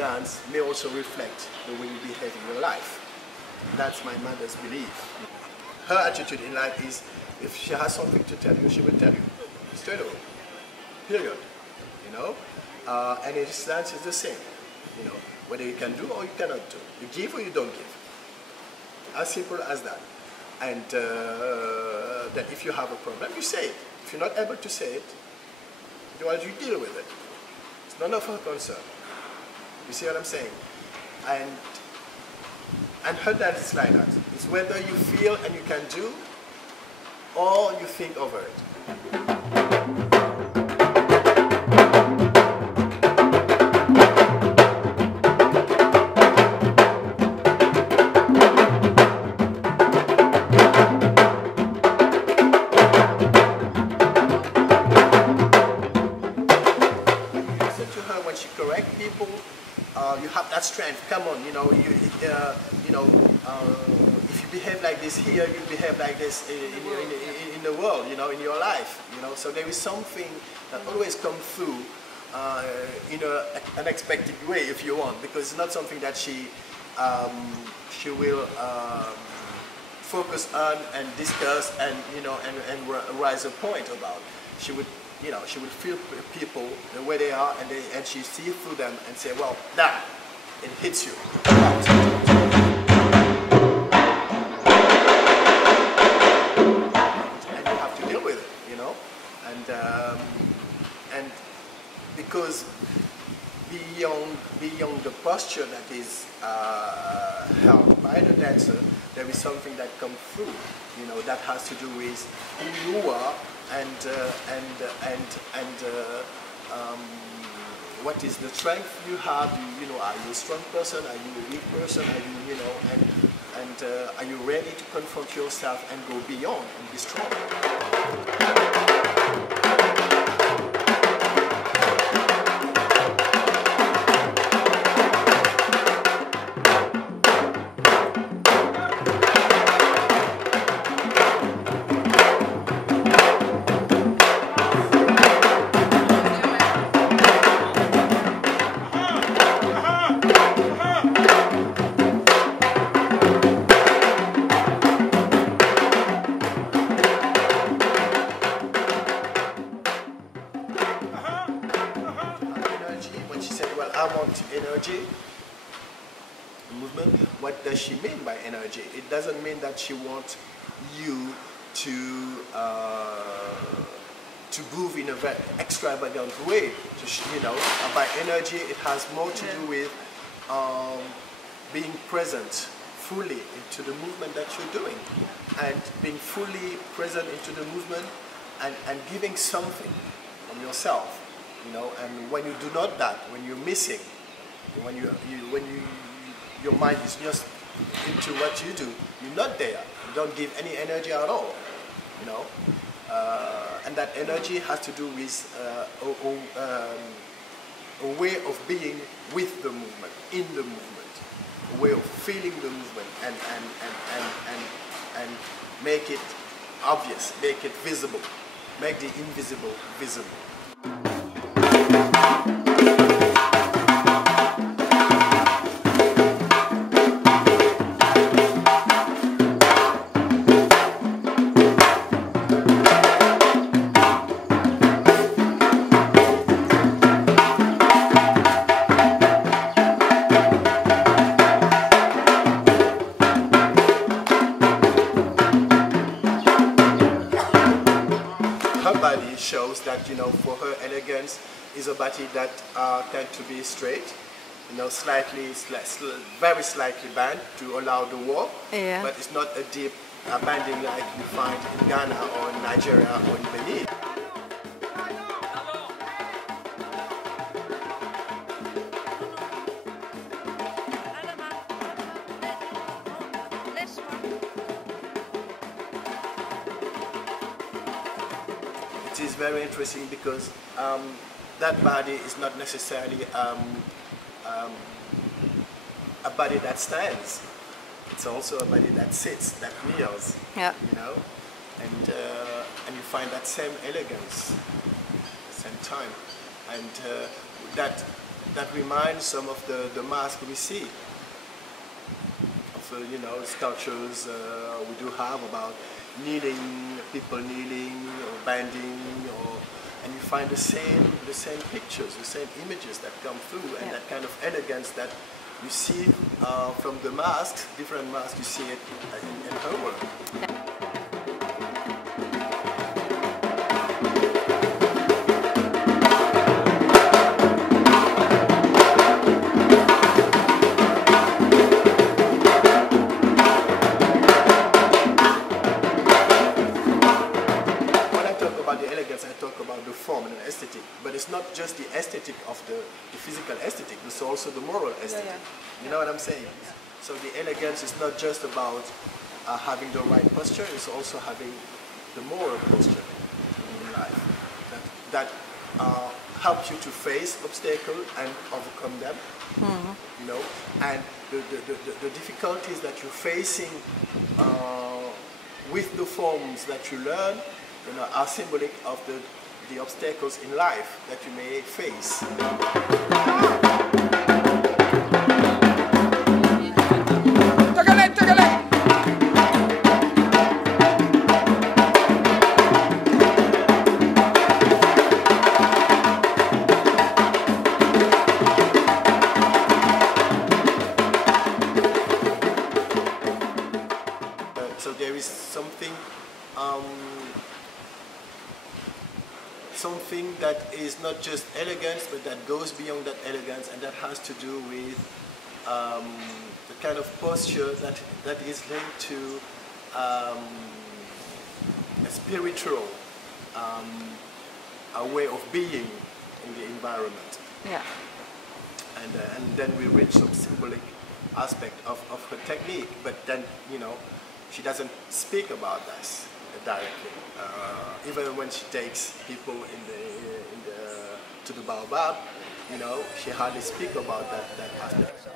dance may also reflect the way you behave in your life. That's my mother's belief. Her attitude in life is, if she has something to tell you, she will tell you straight away. Period. You know, and in dance is the same. You know, whether you can do or you cannot do, you give or you don't give. As simple as that. And that if you have a problem, you say it. If you're not able to say it, well, you deal with it. It's none of her concern. You see what I'm saying? And her dance is like that. It's whether you feel and you can do, or you think over it. People, you have that strength. Come on, you know, if you behave like this here, you behave like this in the world, you know, in your life, you know. So there is something that always comes through in an unexpected way, if you want, because it's not something that she will focus on and discuss and and raise a point about. She would. You know, she would feel people the way they are, and she sees through them and say, well, that, it hits you. And you have to deal with it, you know. And because beyond the posture that is held by the dancer, there is something that comes through, you know, that has to do with who you are. And what is the strength you have? You know, are you a strong person? Are you a weak person? Are you, are you ready to confront yourself and go beyond and be strong? Energy, movement. What does she mean by energy? It doesn't mean that she wants you to move in a very extravagant way. By energy, it has more to do with being present fully into the movement that you're doing, and being fully present into the movement, and giving something from yourself. You know, and when you do not that, when you're missing, when your mind is just into what you do, you're not there. You don't give any energy at all. You know, and that energy has to do with a way of being with the movement, in the movement, a way of feeling the movement, and make it obvious, make it visible, make the invisible visible. Shows that, you know, for her, elegance is a body that tends to be straight, you know, very slightly bent to allow the walk, yeah. But it's not a deep bending like you find in Ghana or in Nigeria or in Benin. It is very interesting because that body is not necessarily a body that stands. It's also a body that sits, that kneels. Yeah. You know, and you find that same elegance at the same time, and that that reminds some of the masks we see. Of, you know, sculptures we do have about kneeling, people kneeling or bending, and you find the same pictures, the same images that come through, and that kind of elegance that you see from the masks, different masks, you see it in her work. I talk about the form and the aesthetic, but it's not just the aesthetic of the physical aesthetic, it's also the moral aesthetic. You know what I'm saying? So the elegance is not just about having the right posture, it's also having the moral posture in life that helps you to face obstacles and overcome them. You know, and the difficulties that you're facing with the forms that you learn, you know, are symbolic of the obstacles in life that you may face. So there is something that is not just elegance, but that goes beyond that elegance, and that has to do with the kind of posture that is linked to a spiritual a way of being in the environment. Yeah. And then we reach some symbolic aspect of her technique, but then, you know, she doesn't speak about this directly. Even when she takes people to the baobab, you know, she hardly speaks about that aspect.